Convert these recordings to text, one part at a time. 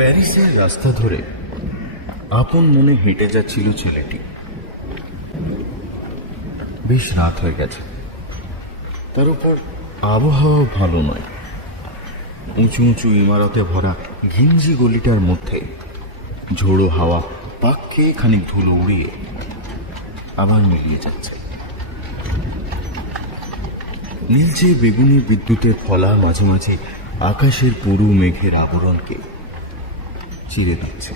প্যারিসের রাস্তা ধরে আপন মনে হেঁটে যাচ্ছিল ছেলেটি। বেশ রাত হয়ে গেছে, তার উপর আবহাওয়া ভালো নয়। উঁচু উঁচু ইমারতে ভরা ঘিঞ্জি গলিটার মধ্যে ঝোড়ো হাওয়া পাককে খানিক ধুলো উড়িয়ে আবার মিলিয়ে যাচ্ছে। নীলচে বেগুনি বিদ্যুতের ফলা মাঝে মাঝে আকাশের পুরু মেঘের আবরণকে চিরে দিচ্ছে।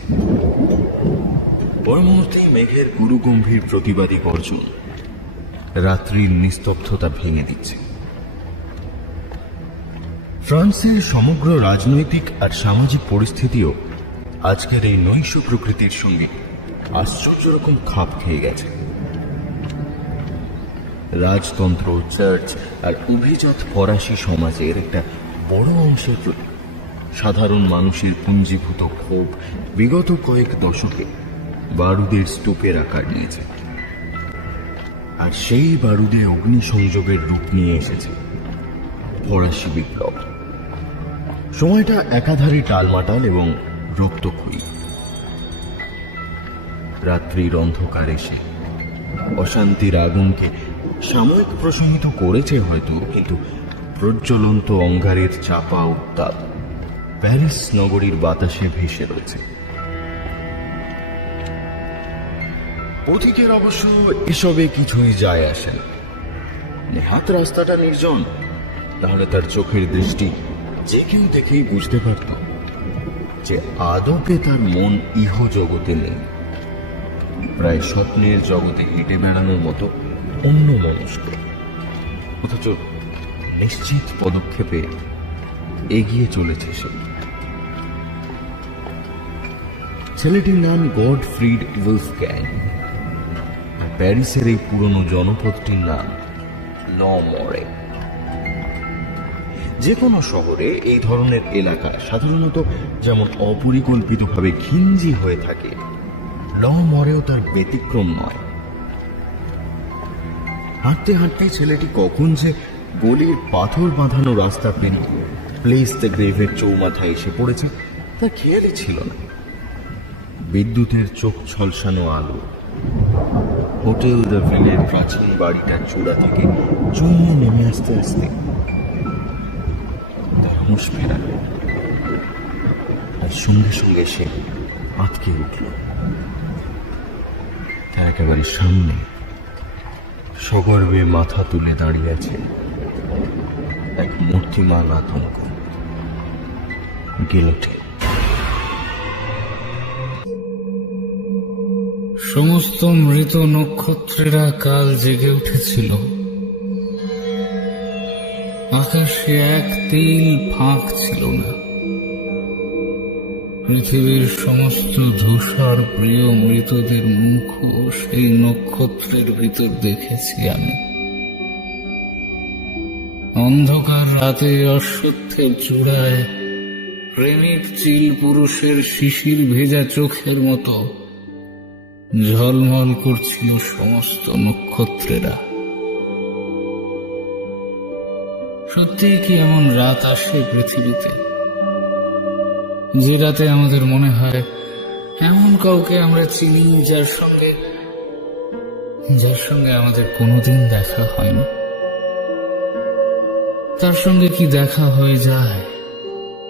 পর মুহূর্তে মেঘের গুরু গম্ভীর প্রতিবাদী গর্জন রাত্রির নিস্তব্ধতা ভেঙে দিচ্ছে। ফ্রান্সের সমগ্র রাজনৈতিক আর সামাজিক পরিস্থিতিও আজকের এই নৈশ প্রকৃতির সঙ্গে আশ্চর্য রকম খাপ খেয়ে গেছে। রাজতন্ত্র, চার্চ আর অভিজাত ফরাসি সমাজের একটা বড় অংশের প্রতি সাধারণ মানুষের পুঞ্জীভূত ক্ষোভ বিগত কয়েক দশকে বারুদের স্তূপের আকার নিয়েছে। আর সেই বারুদে অগ্নিসংযোগের রূপ নিয়ে এসেছে ফরাসি বিপ্লব। সময়টা একাধারে টালমাটাল এবং রক্তক্ষয়ী। রাত্রির অন্ধকার এসে অশান্তির আগুনকে সাময়িক প্রশমিত করেছে হয়তো, কিন্তু প্রজ্বলন্ত অঙ্গারের চাপা উত্তাপ প্যারিস নগরীর বাতাসে ভেসে রয়েছে। পথিকের অবশ্য এসবে কিছুই যায় আসে না। নেহাত রাস্তাটা নির্জন, তাহলে তার চোখের দৃষ্টি যে কেউ দেখেই বুঝতে পারত যে আদপে তার মন ইহ জগতে নেই, প্রায় স্বপ্নের জগতে হেঁটে বেড়ানোর মতো অন্য মনস্ক, অথচ নিশ্চিত পদক্ষেপে এগিয়ে চলেছে সে। ছেলেটির নাম গডফ্রিড উলফগ্যাং। প্যারিসের এই পুরনো জনপদটির নাম লমরে। যে কোনো শহরে এই ধরনের এলাকা সাধারণত যেমন অপরিকল্পিতভাবে ঘিঞ্জি হয়ে থাকে, লমরেও তার ব্যতিক্রম নয়। হাঁটতে হাঁটতে ছেলেটি কখন যে গলির পাথর বাঁধানো রাস্তা পেরিয়ে প্লেস দ্য গ্রেভের চৌমাথায় এসে পড়েছে তা খেয়ালই ছিল না। বিদ্যুতের চোখ ঝলসানো আলো হোটেল দ্য ভিলের প্রাচীন বাড়িটার চূড়া থেকে চুমু নেমে আসতে আসতে তার হুঁশ ফেরা, আর সঙ্গে সঙ্গে সে আটকে উঠল। তার একেবারে সামনে সগর্বে মাথা তুলে দাঁড়িয়ে আছে এক মূর্তিমান আতঙ্ক, গিলোটিন। সমস্ত মৃত নক্ষত্রেরা কাল জেগে উঠেছিল। আকাশে এক তিল ফাঁক ছিল না। পৃথিবীর সমস্ত ধূসর প্রিয় মৃতদের মুখ সেই নক্ষত্রের ভিতর দেখেছি আমি। অন্ধকার রাতে অশ্বত্থের চূড়ায় প্রেমিক চিল পুরুষের শিশির ভেজা চোখের মতো ঝলমল করছিল সমস্ত নক্ষত্রেরা। সত্যি কি এমন রাত আসে পৃথিবীতে, যে রাতে আমাদের মনে হয় এমন কাউকে আমরা চিনি যার সঙ্গে আমাদের কোনোদিন দেখা হয়নি, তার সঙ্গে কি দেখা হয়ে যায়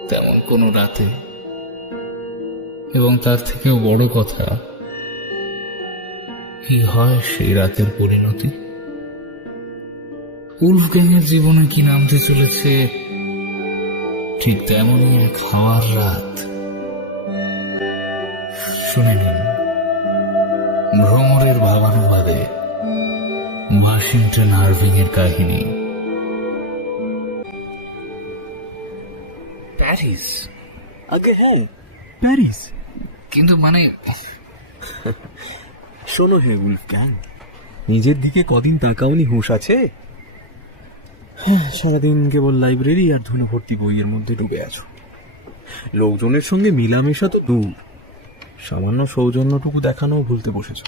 তেমন কোনো রাতে। এবং তার থেকেও বড় কথা, কি হয় সেই রাতের পরিণতি। উলফগ্যাংয়ের জীবনে কি নামতে চলেছে ঠিক তেমনই এক হাওয়ার রাত। শুনে নিন ভ্রমরের ভাবানুবাদে ওয়াশিংটন আরভিং এর কাহিনী। প্যারিস? আগে হ্যাঁ, প্যারিস। কিন্তু মানে শোনো হে উলফগ্যাং, নিজের দিকে কদিন তাকাওনি হুঁশ আছে? হ্যাঁ, সারাদিন কেবল লাইব্রেরি আর ধুলো ভর্তি বইয়ের মধ্যে ডুবে আছো। লোকজনের সঙ্গে মিলামেশা তো দূর, সামান্য সৌজন্যটুকু দেখানোও ভুলতে বসেছ।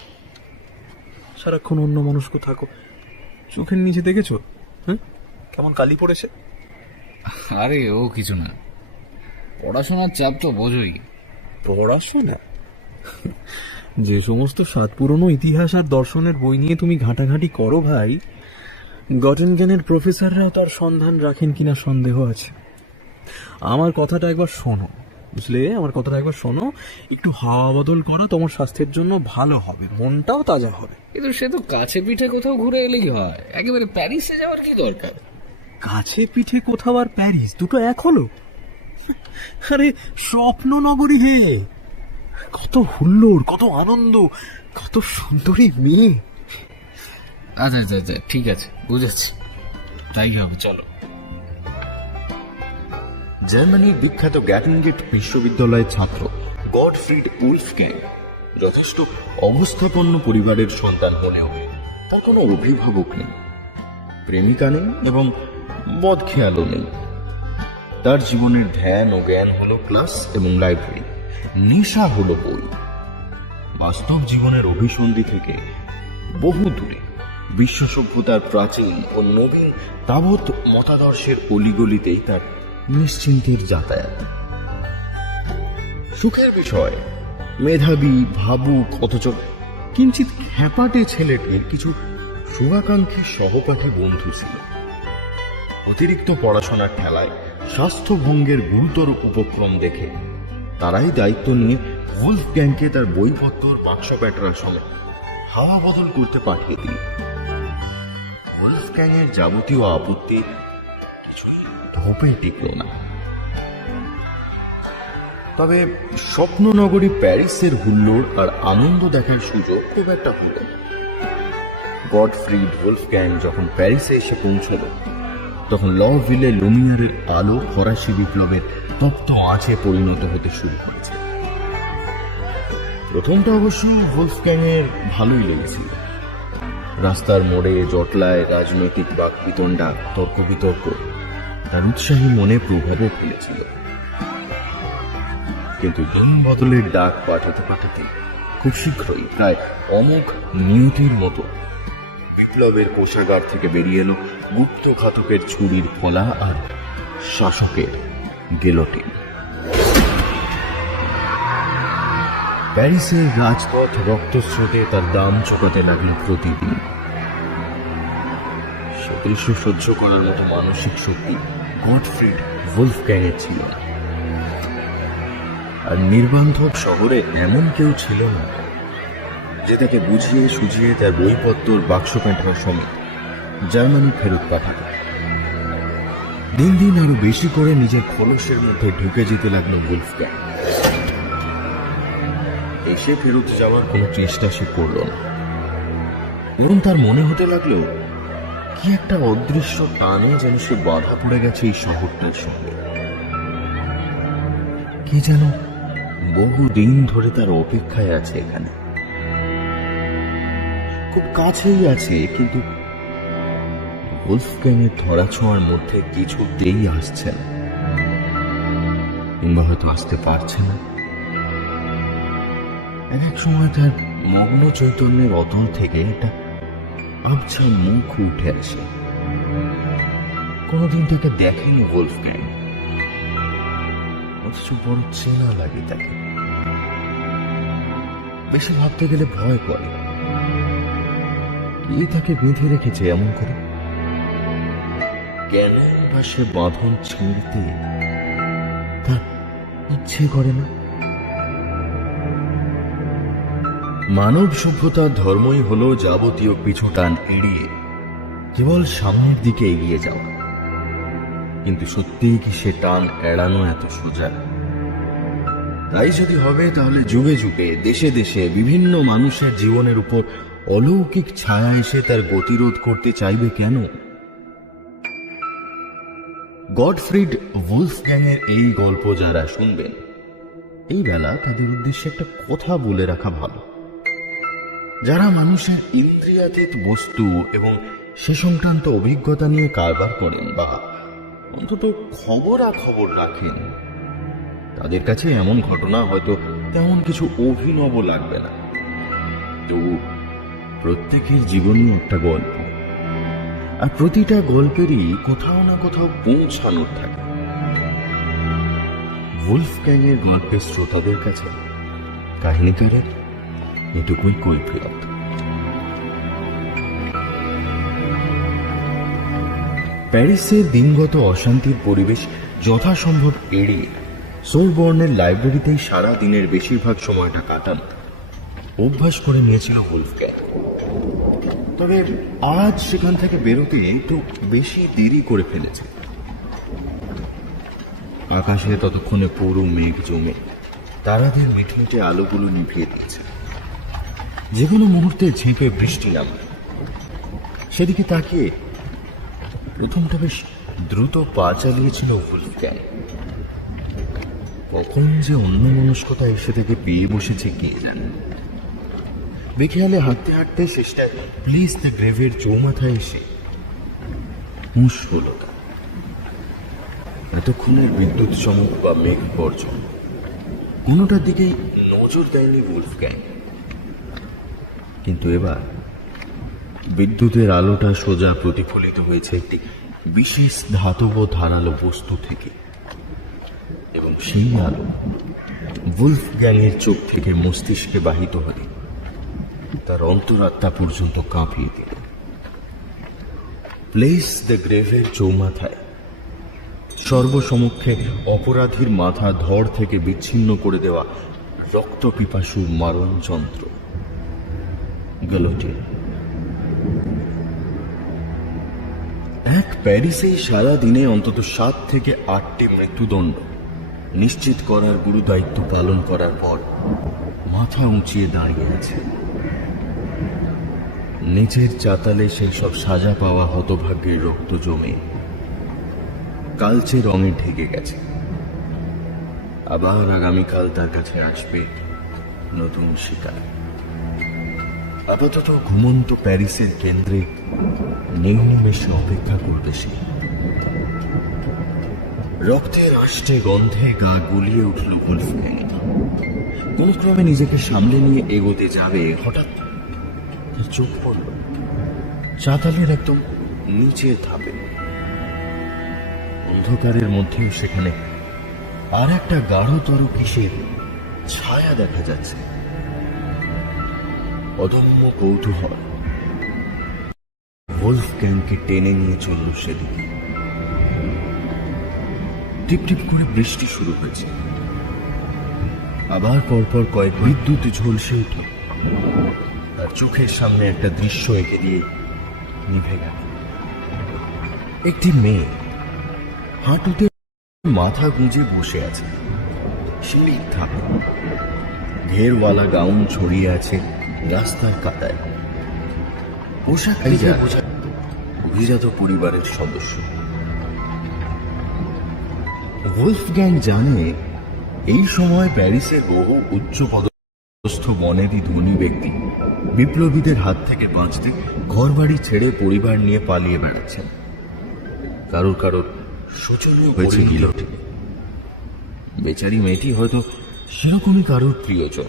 সারাক্ষণ অন্য মানুষকে থাকো। চোখের নিচে দেখেছো কেমন কালি পড়েছে? আরে ও কিছু না, পড়াশোনার চাপ তো বোঝোই। পড়াশোনা? যে সমস্ত সাত পুরনো ইতিহাস আর দর্শনের বই নিয়ে তুমি ঘাঁটাঘাঁটি করো ভাই, গটেনগেনের প্রফেসররাও তার সন্ধান রাখেন কিনা সন্দেহ আছে। আমার কথাটা একবার শোনো, বুঝলে? আমার কথাটা একবার শোনো। একটু হাওয়া বদল করা তোমার স্বাস্থ্যের জন্য ভালো হবে, মনটাও তাজা হবে। কিন্তু সে তো কাছে পিঠে কোথাও ঘুরে এলেই হয়, একেবারে প্যারিসে যাওয়ার কি দরকার? কাছে পিঠে কোথাও আর প্যারিস দুটো এক হলো? আরে স্বপ্ন নগরী হে, কত হুল্লোড়, কত আনন্দ, কত সুন্দরী মেয়ে। আচ্ছা আচ্ছা আচ্ছা, ঠিক আছে, বুঝেছি, তাই হবে, চলো। জার্মানির বিখ্যাত গ্যাটিনগেট বিশ্ববিদ্যালয়ের ছাত্র গডফ্রিড উলফগ্যাং যথেষ্ট অবস্থাপন্ন পরিবারের সন্তান হলেও তার কোনো অভিভাবক নেই, প্রেমিকা নেই এবং বদখেয়ালও নেই। তার জীবনের ধ্যান ও জ্ঞান হলো ক্লাস এবং লাইব্রেরি, নেশা হলো বই। বাস্তব জীবনের অভিসন্ধি থেকে বহু দূরে বিশ্ব সভ্যতার প্রাচীন ও নবীন তাবৎ মতাদর্শের অলিগলিতেই তার নিশ্চিন্তের যাতায়াত। সুখের বিষয়, মেধাবী, ভাবুক অথচ কিঞ্চিত খ্যাপাটে ছেলেটির কিছু শুভাকাঙ্ক্ষী সহপাঠী বন্ধু ছিল। অতিরিক্ত পড়াশোনার ঠেলায় স্বাস্থ্যভঙ্গের গুরুতর উপক্রম দেখে তারাই দায়িত্ব নিয়ে উলফগ্যাংকে তার বইপত্র বাক্স প্যাটারার সঙ্গে হাওয়া বদল করতে পাঠিয়ে দিল। উলফগ্যাংয়ের যাবতীয় আপত্তি কিছুই ধোপে টিকল না। তবে স্বপ্ননগরী প্যারিসের হুল্লোড় আর আনন্দ দেখার সুযোগ খুব একটা হল না। গডফ্রিড উলফগ্যাং যখন প্যারিসে এসে পৌঁছল, তখন লভিলে লুমিয়ারের আলো ফরাসি বিপ্লবের তপ্ত আঁচে পরিণত হতে শুরু করেছে। প্রথমটা অবশ্য উলফগ্যাংয়ের ভালোই লেগেছিল। রাস্তার মোড়ে জটলায় রাজনৈতিক বাকবিতণ্ডা, তর্ক বিতর্ক তার উৎসাহী মনে প্রভাবও ফেলেছিল। কিন্তু দিন বদলের ডাক পাঠাতে পাঠাতে খুব শীঘ্রই, প্রায় অমোঘ নিয়তির মতো, বিপ্লবের কোষাগার থেকে বেরিয়ে এলো গুপ্ত ঘাতকের ছুরির ফলা আর শাসকের গেলোটিন। প্যারিসের রাজপথ রক্তস্রোতে তার দাম চোকাতে লাগলো প্রতিদিন। সে দৃশ্য সহ্য করার মতো মানসিক শক্তি গডফ্রিড উলফগ্যাংয়ের ছিল না। আর নির্বান্ধব শহরে এমন কেউ ছিল না যে তাকে বুঝিয়ে সুঝিয়ে তার বইপত্র বাক্স প্যাটার সমেত জার্মানি ফেরত পাঠাবে। দিন দিন আরো বেশি করে নিজের খোলসের মধ্যে ঢুকে যেতে লাগলো উলফগ্যাং। এসে ফেরত যাওয়ার কোনো চেষ্টা সে করল না, এবং তার মনে হতে লাগলো কি একটা অদৃশ্য টানে যেন সে বাধা পড়ে গেছে এই শহরটার সঙ্গে। কি যেন বহুদিন ধরে তার অপেক্ষায় আছে, এখানে খুব কাছেই আছে, কিন্তু উলফগ্যাংয়ের ধরাছোঁয়ার মধ্যে কিছুতেই আসছে না, কিংবা হয়তো আসতে পারছে না। এক সময় তার মগ্ন চৈতন্যের অতল থেকে একটা আবছা মুখ উঠে আসে। কোনোদিন তাকে দেখেনি উলফগ্যাং, অথচ বড় চেনা লাগে তাকে। বেশি ভাবতে গেলে ভয় করে, কে তাকে বেঁধে রেখেছে এমন করে? কেন বা সে বাঁধন ছিঁড়তে তার ইচ্ছে করে না? মানব সভ্যতার ধর্মই হলো যাবতীয় পিছুটান এড়িয়ে কেবল সামনের দিকে এগিয়ে যাওয়া। কিন্তু সত্যিই কি সে টান এড়ানো এত সোজা? তাই যদি হবে, তাহলে যুগে যুগে দেশে দেশে বিভিন্ন মানুষের জীবনের উপর অলৌকিক ছায়া এসে তার গতিরোধ করতে চাইবে কেন? গডফ্রিড উলফগ্যাংয়ের এই গল্প যারা শুনবেন, এই বেলা তাদের উদ্দেশ্যে একটা কথা বলে রাখা ভালো। যারা মানুষের ইন্দ্রিয়াতীত বস্তু এবং সে সংক্রান্ত অভিজ্ঞতা নিয়ে কারবার করেন বা অন্তত খবরাখবর রাখেন, তাদের কাছে এমন ঘটনা হয়তো তেমন কিছু অভিনব লাগবে না। তবু প্রত্যেকের জীবনই একটা গল্প, আর প্রতিটা গল্পেরই কোথাও না কোথাও পৌঁছানোর থাকে। উলফগ্যাং এর গল্পের শ্রোতাদের কাছে কাহিনীকারের এটুকুই কৈফিয়ত। প্যারিসের দিনগত অশান্তির পরিবেশ যথাসম্ভব এড়িয়ে সোরবর্নের লাইব্রেরিতেই সারা দিনের বেশিরভাগ সময়টা কাটান অভ্যাস করে নিয়েছিল উলফগ্যাং। তবে আজ সেখান থেকে বেরোতে একটু বেশি দেরি করে ফেলেছে। আকাশে ততক্ষণে পুরো মেঘ জমে তারাদের মিটমিটে আলোগুলো নিভিয়ে দিয়েছে। যে কোনো মুহূর্তে ঝেঁপে বৃষ্টি নামবে। সেদিকে তাকিয়ে প্রথমটা বেশ দ্রুত পা চালিয়েছিল উলফগ্যাং। কখন যে অন্যমনস্কতা এসে থেকে পেয়ে বসেছে কে জানে। বেখেয়ালে হাঁটতে হাঁটতে শেষটায় প্লিজ দ্য গ্রেভের চৌমাথায় এসে হুঁশ হলো তার। এতক্ষণের বিদ্যুৎ চমক বা মেঘ বর্জন কোনোটার দিকেই নজর দেয়নি উলফগ্যাং। কিন্তু এবার বিদ্যুতের আলোটা সোজা প্রতিফলিত হয়েছে একটি বিশেষ ধাতব ধারালো বস্তু থেকে, এবং সেই আলো উলফগ্যাং এর চোখ থেকে মস্তিষ্কে বাহিত হয়ে তার অন্তরাত্মা পর্যন্ত কাঁপিয়ে দিল। প্লেস দ্য গ্রেভের চৌমাথায় সর্বসমক্ষে অপরাধীর মাথা ধড় থেকে বিচ্ছিন্ন করে দেওয়া রক্ত পিপাসুর মারণ যন্ত্র গিলোটিন। এক প্যারিসেই সারা দিনে অন্তত 7 থেকে 8টি মৃত্যুদণ্ড নিশ্চিত করার গুরু দায়িত্ব পালন করার পর মাথা উঁচিয়ে দাঁড়িয়ে আছে। নিচের চাতালে সেই সব সাজা পাওয়া হতভাগ্যের রক্ত জমে কালচে রঙে ঢেকে গেছে। আবার আগামীকাল তার কাছে আসবে নতুন শিকার। আপাতত ঘুমন্ত প্যারিসের কেন্দ্রে নিম্নমেষে অপেক্ষা করবে সে। রক্তের আষ্টে গন্ধে গা গুলিয়ে উঠল উলফগ্যাং। কোন ক্রমে নিজেকে সামলে নিয়ে এগোতে যাবে, হঠাৎ তার চোখ পড়ল চাতালের একদম নিচের ধাপে। অন্ধকারের মধ্যেও সেখানে আর একটা গাঢ়তর কিসের ছায়া দেখা যাচ্ছে। অদম্য কৌতূহল উলফগ্যাংকে টেনে নিয়ে চলল সেদিকে। টিপ টিপ করে বৃষ্টি শুরু হয়েছে। আবার পরপর কয়েক বিদ্যুৎ ঝলসে উঠল। তার চোখের সামনে একটা দৃশ্য এঁকে দিয়ে নিভে গেল। একটি মেয়ে হাঁটুতে মাথা গুঁজে বসে আছে সিঁড়ির ধাপে। ঘেরওয়ালা গাউন ছড়িয়ে আছে রাস্তার কাদায়। পোশাক দেখে বোঝা অভিজাত পরিবারের সদস্য। উলফগ্যাং জানে এই সময় প্যারিসের বহু উচ্চপদস্থ বনেদি ধনী ব্যক্তি বিপ্লবীদের হাত থেকে বাঁচতে ঘরবাড়ি ছেড়ে পরিবার নিয়ে পালিয়ে বেড়াচ্ছেন। কারোর কারোর শোচনীয় হয়েছে গিলোটিনে। বেচারি মেয়েটি হয়তো সেরকমই কারোর প্রিয়জন।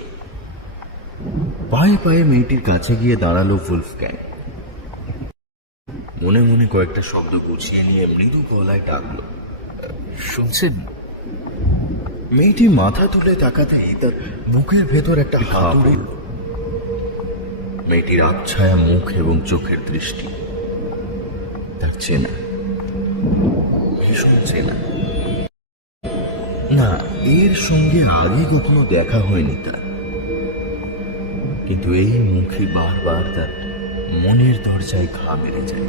পায়ে পায়ে মেয়েটির কাছে গিয়ে দাঁড়ালো উলফগ্যাং। মনে মনে কয়েকটা শব্দ গুছিয়ে নিয়ে মৃদু গলায় ডাকলো, শুনছেন? মেয়েটি মাথা তুলে তাকাতেই তার বুকের ভেতর একটা হাত উড়ল। মেয়েটির আবছায়া মুখ এবং চোখের দৃষ্টি তার চেনা, ভীষণ চেনা। না, এর সঙ্গে আগে কখনো দেখা হয়নি তার, কিন্তু এই মুখে বারবার তার মনের দরজায় ঘা বেড়ে যায়।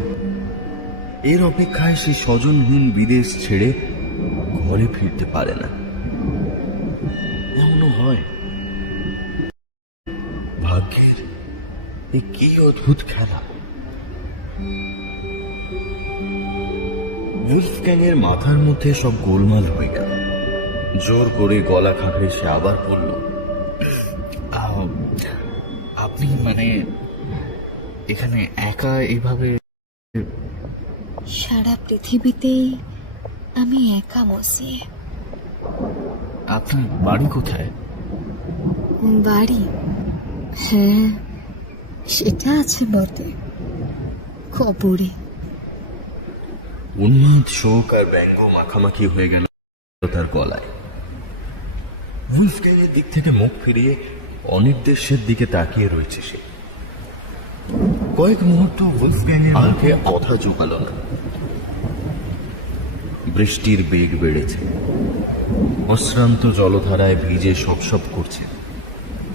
এর অপেক্ষায় সে স্বজনহীন বিদেশ ছেড়ে ঘরে ফিরতে পারে না। এমনও হয়। ভাগ্যের এ কি অদ্ভুত খেলা। উলফগ্যাং এর মাথার মধ্যে সব গোলমাল হয়ে গেল। জোর করে গলা খাঁকড়ে সে আবার পড়ল, আপনি মানে এখানে একা এইভাবে? সারা পৃথিবীতেই আমি একা বসি। আপনার বাড়ি কোথায়? বাড়ি? হ্যাঁ, সেটা আছে বটে, কবরে। উন্মাদ শোক আর ব্যঙ্গ মাখামাখি হয়ে গেল তার গলায়। উলফগ্যাংয়ের দিক থেকে মুখ ফিরিয়ে অনির্দেশের দিকে তাকিয়ে রয়েছে সে। কয়েক মুহূর্ত উলফগ্যাংয়ের মুখে কথা জোগাল না। বৃষ্টির বেগ বেড়েছে, অশ্রান্ত জলধারায় ভিজে সপসপ করছে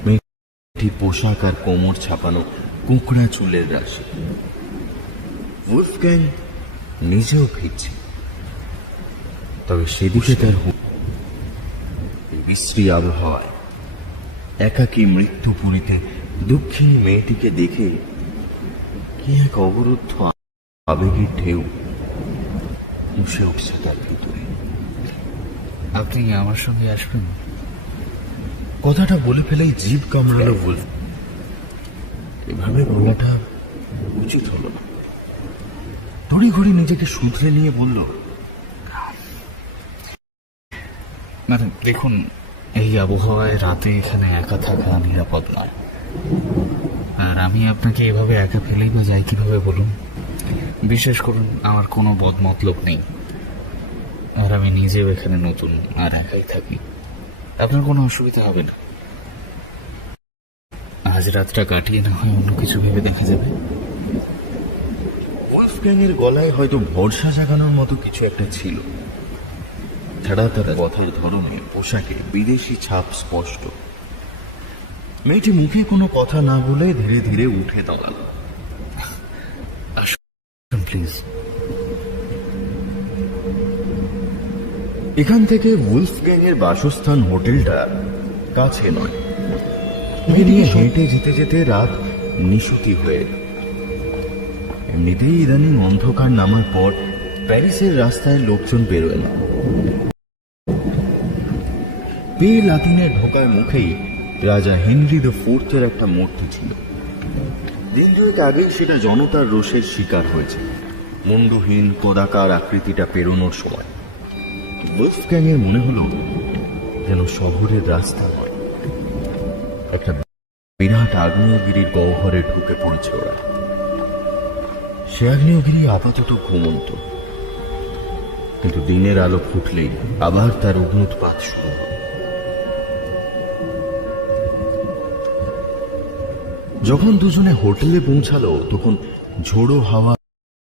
মেয়েটির পোশাক আর কোমর ছাপানো কুঁকড়া চুলের রাশি। উলফগ্যাং নিজেও ভিজছে, তবে সেদিকে তার এই বিশ্রী আবহাওয়ায় একাকী মৃত্যুপুরীতে দুঃখিনী মেয়েটিকে দেখে কি এক অবরুদ্ধ আবেগের ঢেউ মুছে উঠছে তার ভিতরে। আপনি আমার সঙ্গে আসবেন? কথাটা বলে ফেলেই জিভ কামড়ালো উলফ। এভাবে বলাটা উচিত হলো না। তড়িঘড়ি নিজেকে শুধরে নিয়ে বলল, ম্যাডাম দেখুন, এই আবহাওয়ায় রাতে এখানে একা থাকা নিরাপদ নয়। আর আমি আপনাকে এভাবে একা ফেলেই বা যাই কিভাবে বলুন? বিশেষ করুন আমার কোনো বদমতলব নেই, আর আমি নিজেও এখানে নতুন আর একাই থাকি। আপনার কোনো অসুবিধা হবে না। আজ রাতটা কাটিয়ে না হয় অন্য কিছু ভেবে দেখা যাবে। উলফগ্যাংয়ের গলায় হয়তো ভরসা জাগানোর মতো কিছু একটা ছিল। ছাড়া তার কথার ধরনে, পোশাকে বিদেশি ছাপ স্পষ্ট। মেয়েটি মুখে কোনো কথা না বলে ধীরে ধীরে উঠে দাঁড়াল। প্লিজ। এখান থেকে উলফগ্যাংয়ের বাসস্থান হোটেলটা কাছে নয়। ওকে নিয়ে হেঁটে যেতে যেতে রাত নিশুতি হয়ে এল। এমনিতেই ইদানিং অন্ধকার নামার পর প্যারিসের রাস্তায় লোকজন বেরোয় না। পে লাতিনের ঢোকার মুখেই রাজা হেনরি দ্য ফোর্থের একটা মূর্তি ছিল। দিন দুয়েক আগেই সেটা জনতার রোষের শিকার হয়েছে। মুন্ডুহীন কদাকার আকৃতিটা পেরোনোর সময় উলফগ্যাংয়ের মনে হলো যেন শহরের রাস্তা নয়, একটা বিরাট আগ্নেয়গিরির গহ্বরে ঢুকে পড়েছে ওরা। সে আগ্নেয়গিরি আপাতত ঘুমন্ত, কিন্তু দিনের আলো ফুটলেই আবার তার অগ্নুৎপাত শুরু হবে। যখন দুজনে হোটেলে পৌঁছালো তখন ঝোড়ো হাওয়া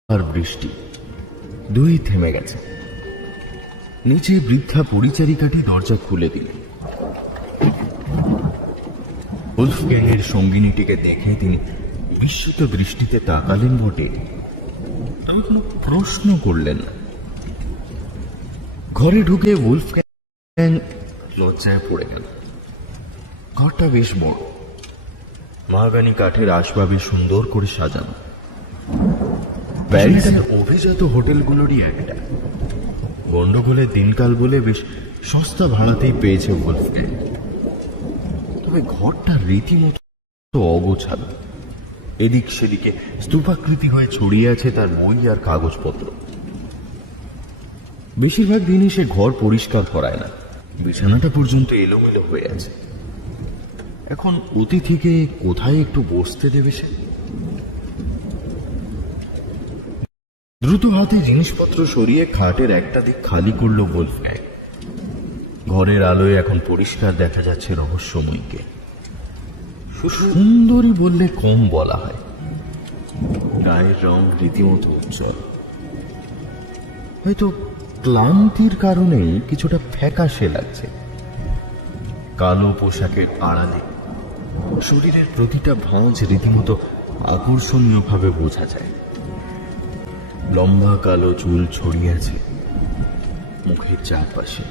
আর বৃষ্টি দুই থেমে গেছে। নিচে বৃদ্ধা পরিচারিকাটি দরজা খুলে দিলেন। উলফগ্যাংয়ের সঙ্গিনীটিকে দেখে তিনি বিস্মিত দৃষ্টিতে তাকালেন বটে, তবে কোনো প্রশ্ন করলেন না। ঘরে ঢুকে উলফগ্যাং লজ্জায় পড়ে গেল। ঘরটা বেশ বড়, মাহাগানি কাঠের আসবাবে সুন্দর করে সাজানো। প্যারিসের অভিজাত হোটেলগুলোরই একটা। গন্ডগোলের দিনকাল বলে বেশ সস্তা ভাড়াতেই পেয়েছে উলফগ্যাং। তবে ঘরটা রীতিমতো অগোছালো। এদিক সেদিকে স্তূপাকৃতি হয়ে ছড়িয়ে আছে তার বই আর কাগজপত্র। বেশিরভাগ দিনই সে ঘর পরিষ্কার করায় না, বিছানাটা পর্যন্ত এলোমেলো হয়ে আছে। এখন অতিথিকে কোথায় একটু বসতে দেবে সে? দ্রুত হাতে জিনিসপত্র সরিয়ে খাটের একটা দিক খালি করল উলফগ্যাং। ঘরের আলোয় এখন পরিষ্কার দেখা যাচ্ছে রহস্যময়ীকে। সুন্দরী বললে কম বলা হয়। গায়ের রং রীতিমতো উজ্জ্বল, হয়তো ক্লান্তির কারণেই কিছুটা ফ্যাকাশে লাগছে। কালো পোশাকের আড়ালে শরীরের প্রতিটা ভাঁজ রীতিমতো আকর্ষণীয় ভাবে বোঝা যায়। লম্বা কালো চুল ছড়িয়ে আছে মুখের চারপাশে।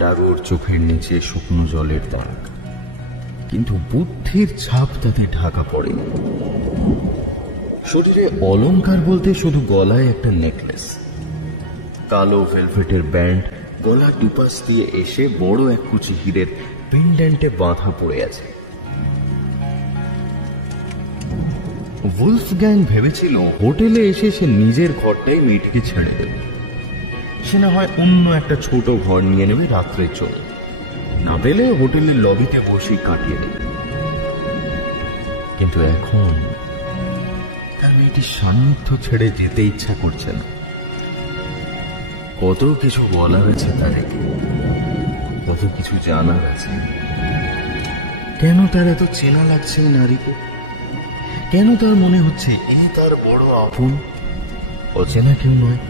ডাগর চোখের নিচে শুকনো জলের দাগ, কিন্তু বুদ্ধির ছাপ তাতে ঢাকা পড়েনি। শরীরে অলংকার বলতে শুধু গলায় একটা নেকলেস, কালো ভেলভেটের ব্যান্ড গলার দুপাশ দিয়ে এসে বড় এক কুচি হীরের পেন্ডেন্টে বাঁধা পড়ে আছে। উলফগ্যাং ভেবেছিল হোটেলে এসে সে নিজের ঘরটাই মেয়েটিকে ছেড়ে দেবে। সে না হয় অন্য একটা ছোট ঘর নিয়ে নেবে রাত্রের জন্য, না পেলে হোটেলের লবিতে বসেই কাটিয়ে দেবে। কিন্তু এখন তার মেয়েটির সান্নিধ্য ছেড়ে যেতে ইচ্ছা করছে না। কত কিছু বলার আছে তাদেরকে, কত কিছু জানার আছে। কেন তার এত চেনা লাগছে এই নারীকে? কেন তার মনে হচ্ছে এই তার বড় আপন, অচেনা কেউ নয়?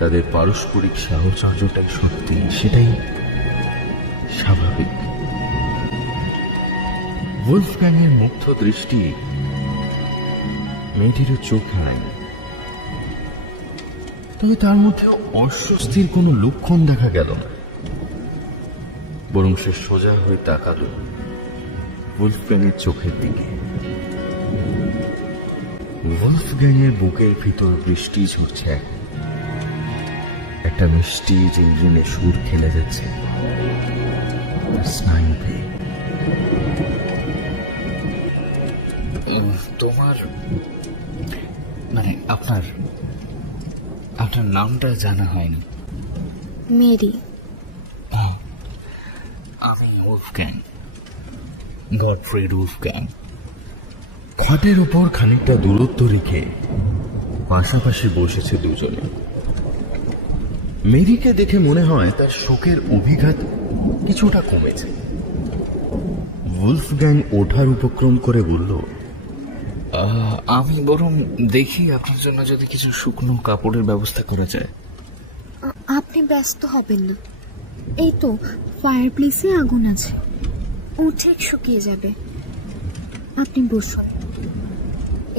তাদের পারস্পরিক সাহচর্যটাই সত্যি, সেটাই স্বাভাবিক। ওলফগ্যাংয়ের মুগ্ধ দৃষ্টি মেয়েটিরও চোখ হারায়, তবে তার মধ্যে অস্বস্তির কোনো লক্ষণ দেখা গেল না। বরং সে সোজা হয়ে তাকালো ওলফগ্যাংয়ের চোখের দিকে। ওলফগ্যাংয়ের বুকের ভিতর বৃষ্টি ঝরছে, একটা মিষ্টি জিনজিনে সুর খেলে যাচ্ছে তার স্নায়ু বেয়ে। তোমার মানে আপনার নামটা জানা হয়নি। মেরি। আমি উলফগ্যাং, গডফ্রেড উলফগ্যাং। খাটের উপর খানিকটা দূরত্ব রেখে পাশাপাশি বসেছে দুজনে। মেরিকে দেখে মনে হয় তার শোকের অভিঘাত কিছুটা কমেছে। ওলফগ্যাং ওঠার উপক্রম করে বলল, আমি বরং দেখি আপনার জন্য যদি কিছু শুকনো কাপড়ের ব্যবস্থা করা যায়। আপনি ব্যস্ত হবেন না, এই তো ফায়ার প্লেসে আগুন আছে, ও ঠিক শুকিয়ে যাবে। আপনি বসুন।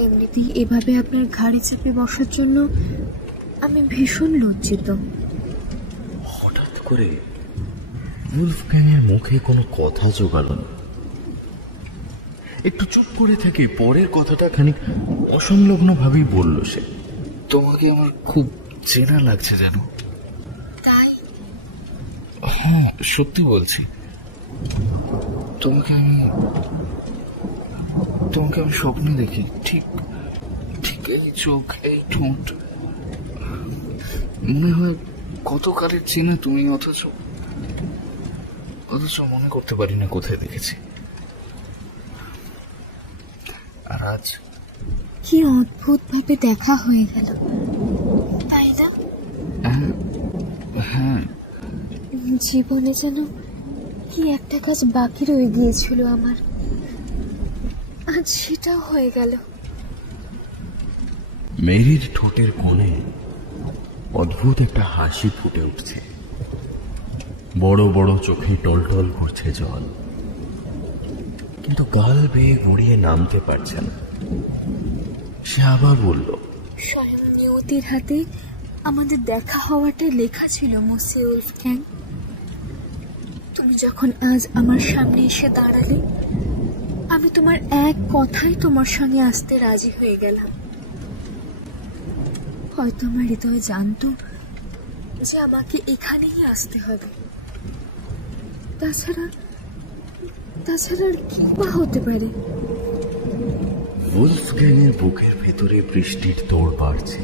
এমনিতেই এভাবে আপনার ঘাড়ে চেপে বসার জন্য আমি ভীষণ লজ্জিত। হঠাৎ করে ওলফগ্যাংয়ের মুখে কোনো কথা জোগাল না। একটু চুপ করে থেকে পরের কথাটা খানিক অসংলগ্ন ভাবেই বলল সে, তোমাকে আমার খুব চেনা লাগছে যেন। তাই? হ্যাঁ, সত্যি বলছি। তোমাকে আমি স্বপ্নে দেখি, ঠিক ঠিক এই চোখ, এই ঠোঁট। মনে হয় কতকালের চেনা তুমি, অথচ মনে করতে পারি না কোথায় দেখেছি। আর আজ কি অদ্ভুত ভাবে দেখা হয়ে গেল, তাই না? হ্যাঁ, জীবনে যেন কি একটা কাজ বাকি রয়ে গিয়েছিল আমার, আজ সেটাও হয়ে গেল। মেরির ঠোঁটের কোণে অদ্ভুত একটা হাসি ফুটে উঠছে, বড় বড় চোখে টলটল করছে জল, কিন্তু গাল বেয়ে গড়িয়ে নামতে পারছে না। সে আবার বলল, স্বয়ং নিয়তির হাতে আমাদের দেখা হওয়াটা লেখা ছিল মোসে উলফগ্যাং। তুমি যখন আজ আমার সামনে এসে দাঁড়ালে, আমি তোমার এক কথাই তোমার সঙ্গে আসতে রাজি হয়ে গেলাম। হয়তো আমার হৃদয় জানতো যে আমাকে এখানেই আসতে হবে। তাছাড়া আর কি বা হতে পারে? ওলফগ্যাংয়ের বুকের ভেতরে বৃষ্টির তোড় বাড়ছে,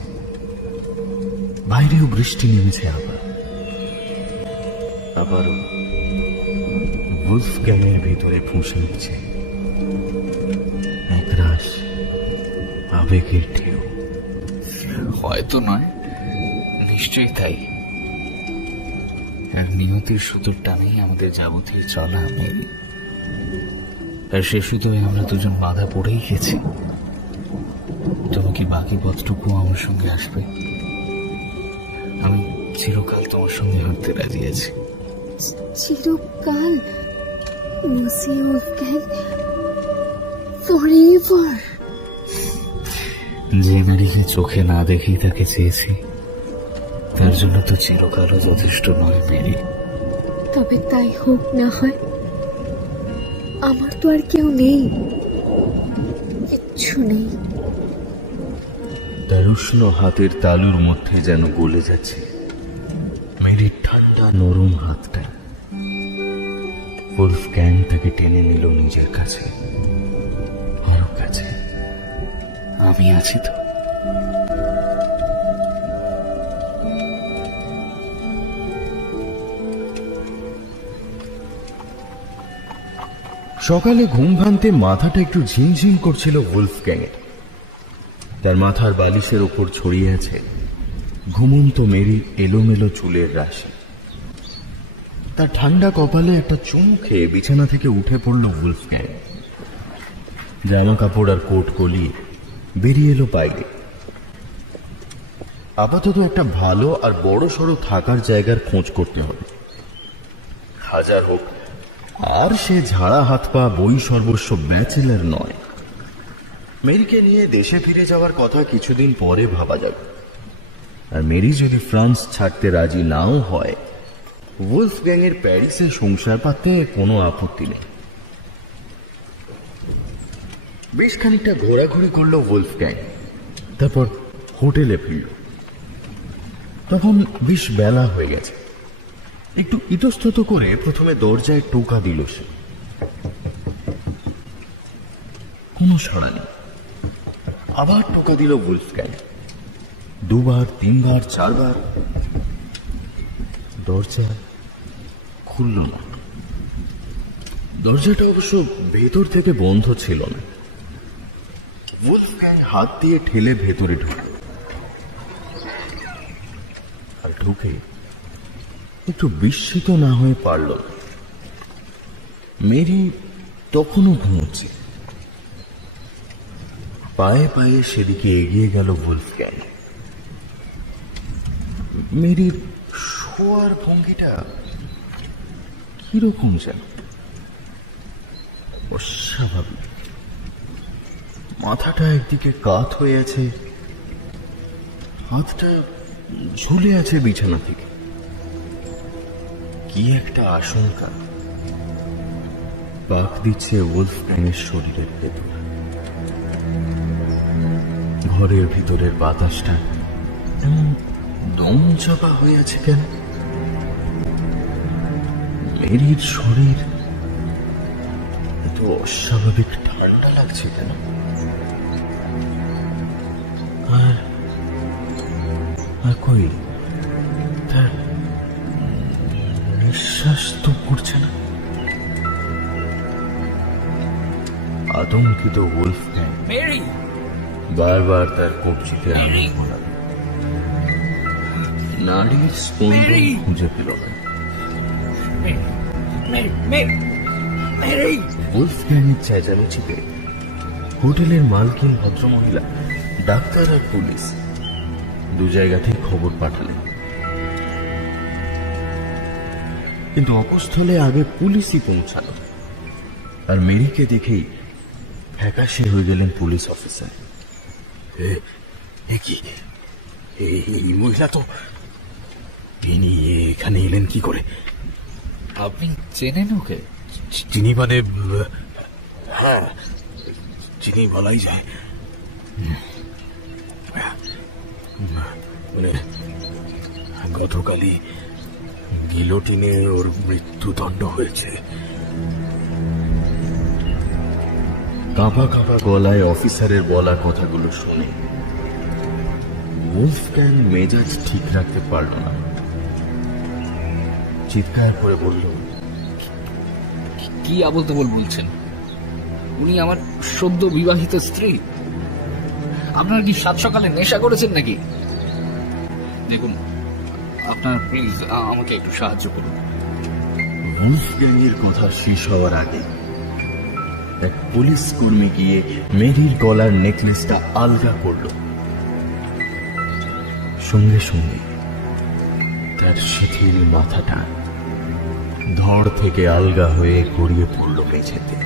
বাইরেও বৃষ্টি নেমেছে আবারও ওলফগ্যাংয়ের ভেতরে ফুঁসে উঠছে একরাশ আবেগের ঢেউ। হয়তো নয়, নিশ্চয়ই তাই। আর নিয়তির সুতোর টানেই আমাদের যাবতীয় চলা মেরি। আর সে সুতোয় আমরা দুজন বাধা পড়েই গেছি। তুমি কি বাকি পথটুকু আমার সঙ্গে আসবে? আমি চিরকাল তোমার সঙ্গে হাঁটতে রাজি আছি। চিরকাল? Moshe Wolfgang, forever. যে মেরিকে চোখে না দেখেই তাকে চেয়েছি, তার জন্য তো চিরকালও যথেষ্ট নয় মেরি। তবে তাই হোক না হয়, আমার তো আর কেউ নেই, কিচ্ছু নেই। তার উষ্ণ হাতের তালুর মধ্যে যেন গলে যাচ্ছে মেরির ঠান্ডা নরম হাতটা। ওলফগ্যাং তাকে টেনে নিল নিজের কাছে, আরো কাছে। আমি আছি তো। সকালে ঘুম ভাঙতে মাথাটা একটু ঝিমঝিম করছিল ওলফগ্যাংয়ের। তার মাথার বালিশের ওপর ছড়িয়ে আছে ঘুমন্ত মেরির এলোমেলো চুলের রাশি। তার ঠান্ডা কপালে একটা চুমু খেয়ে বিছানা থেকে উঠে পড়ল উলফগ্যাং। জামা কাপড় আর কোট গলিয়ে বেরিয়ে এলো বাইরে। আপাতত একটা ভালো আর বড় সড়ো থাকার জায়গার খোঁজ করতে হবে। হাজার হোক, আর সে ঝাড়া হাত পা বই সর্বস্ব ব্যাচেলার নয়। মেরিকে নিয়ে দেশে ফিরে যাওয়ার কথা কিছুদিন পরে ভাবা যাবে। আর মেরি যদি ফ্রান্স ছাড়তে রাজি নাও হয়, উলফগ্যাং এর প্যারিসে সংসার পাততে কোনো আপত্তি নেই। বেশ খানিকটা ঘোরাঘুরি করলো উলফগ্যাং, তারপর হোটেলে ফিরল। তখন বেশ বেলা হয়ে গেছে। একটু ইতস্তত করে প্রথমে দরজায় টোকা দিল সে। কোনো সাড়া নেই। আবার টোকা দিল উলফগ্যাং, দুবার, তিনবার, চারবার। দরজা খুলল না। দরজাটা অবশ্য ভেতর থেকে বন্ধ ছিল না। উলফগ্যাং হাত দিয়ে ঠেলে ভেতরে ঢুকল। আর ঢুকে একটু বিস্মিত না হয়ে পারল না। মেরি তখনও ঘুমোচ্ছে। পায়ে পায়ে সেদিকে এগিয়ে গেল উলফগ্যাং। মেরির শোয়ার ভঙ্গিটা কিরকম যেন অস্বাভাবিক। মাথাটা একদিকে কাত হয়ে আছে, হাতটা ঝুলে আছে বিছানা থেকে। কি একটা আশঙ্কা পাক দিচ্ছে উলফগ্যাংয়ের শরীরের ভেতর। ঘরের ভিতরের বাতাসটা এমন দম চাপা হয়ে আছে কেন? মেরির শরীর এত অস্বাভাবিক ঠান্ডা লাগছে কেন? আর কই তার নিঃশ্বাস তো পড়ছে না। আতঙ্কিত উলফগ্যাং বারবার তার কবজিতে আঙুল ঘোরাল। নাড়ির স্পন্দন খুঁজে পেল না। উলফগ্যাংয়ের চেঁচামেচিতে হোটেলের মালকিন ভদ্রমহিলা, ডাক্তার আর পুলিশ দু জায়গাতেই খবর পাঠালেন। কিন্তু অপস্থলে আগে পুলিশই পৌঁছালো। আর মেরিকে দেখেই ফ্যাকাশে হয়ে গেলেন পুলিশ অফিসার। এই মহিলা তো, ইনি এখানে এলেন কি করে? আপনি চেনেন ওকে? চিনি মানে, হ্যাঁ চিনি বলাই যায়। মানে গতকালই গিলোটিনে ওর মৃত্যুদণ্ড হয়েছে। কাঁপা কাঁপা গলায় অফিসারের বলা কথাগুলো শুনে উলফগ্যাং মেজাজ ঠিক রাখতে পারল না। চিৎকার করে বলল, কি আবল তাবল বলছেন? উনি আমার সদ্য বিবাহিত স্ত্রী। আপনারা কি সাত সকালে নেশা করেছেন নাকি? দেখুন, আপনার প্লিজ আমাকে একটু সাহায্য করুন। উলফগ্যাংয়ের কথা শেষ হওয়ার আগে এক পুলিশ কর্মী গিয়ে মেরির গলার নেকলেসটা আলগা করল। সঙ্গে সঙ্গে তার শিথিল মাথাটা ধড় থেকে আলগা হয়ে গড়িয়ে পড়ল মেঝেতে।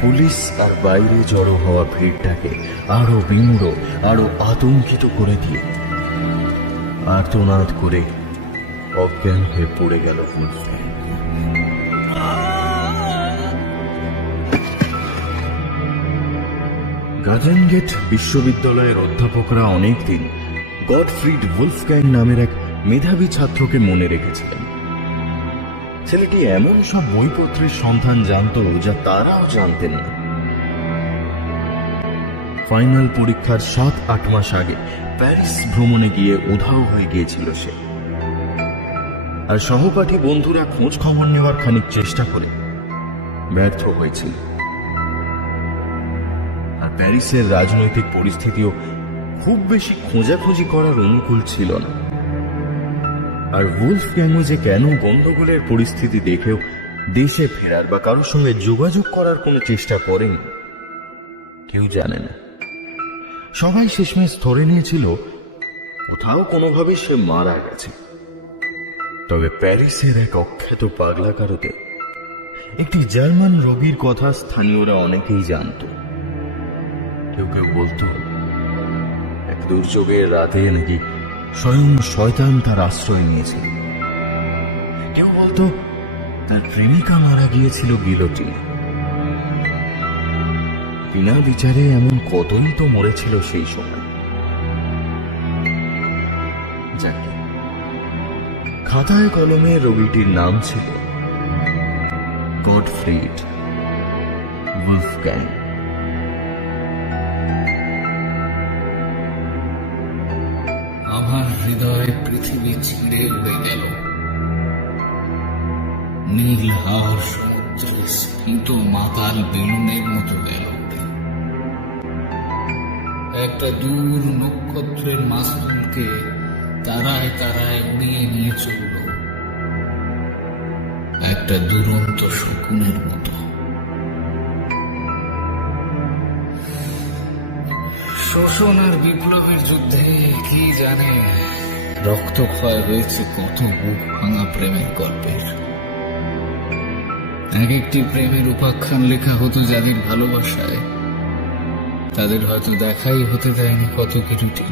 পুলিশ আর বাইরে জড়ো হওয়া ভিড়টাকে আরো বিমূঢ়, আরো আতঙ্কিত করে দিয়ে আর্তনাদ করে অজ্ঞান হয়ে পড়ে গেল উলফগ্যাং। গাজেনগেট বিশ্ববিদ্যালয়ের অধ্যাপকরা অনেকদিন গটফ্রিড উলফগ্যাং নামের এক মেধাবী ছাত্রকে মনে রেখেছিলেন। ছেলেটি এমন সব বইপত্রের সন্ধান জানত যা তারাও জানতেন না। ফাইনাল পরীক্ষার 7-8 মাস আগে প্যারিস ভ্রমণে গিয়ে উধাও হয়ে গিয়েছিল সে। আর সহপাঠী বন্ধুরা খোঁজ খবর নেওয়ার খানিক চেষ্টা করে ব্যর্থ হয়েছিল। আর প্যারিসের রাজনৈতিক পরিস্থিতিও খুব বেশি খোঁজাখুঁজি করার অনুকূল ছিল না। আর উলফগ্যাংও যে কেন গন্ডগোলের পরিস্থিতি দেখেও দেশে ফেরার বা কারোর সঙ্গে যোগাযোগ করার কোনো চেষ্টা করেনি কেউ জানে না। সবাই শেষমেশ ধরে নিয়েছিল কোথাও কোনোভাবে সে মারা গেছে। তবে প্যারিসের এক অখ্যাত পাগলাকারোতে একটি জার্মান রোগীর কথা স্থানীয়রা অনেকেই জানত। কেউ কেউ বলতো এক দুর্যোগের রাতে নাকি স্বয়ং শয়তান তার আশ্রয় নিয়েছিল। কেউ বলতো তার প্রেমিকা মারা গিয়েছিল গিলোটিনে। বিনা বিচারে এমন কতই তো মরেছিল সেই সময়। যাকে খাতায় কলমে রোগীটির নাম ছিল গডফ্রিড উলফগ্যাং। আমার হৃদয় পৃথিবী ছিঁড়ে উড়ে গেল। নীল হাওর সমুদ্রে স্ফীত মাতাল বেলুনের মতো গেল উড়ে। একটা দূর নক্ষত্রের মাঝখানকে তারায় তারায় উড়িয়ে নিয়ে চলল একটা দুরন্ত শকুনের মতো। শোষণ আর বিপ্লবের যুদ্ধে কি জানে রক্তক্ষয় হয়েছে কত বুক ভাঙা প্রেমের গল্পের। এক একটি প্রেমের উপাখ্যান লেখা হতো যাদের ভালোবাসায়, তাদের হয়তো দেখাই হতে দেয়নি কত কিরুটি।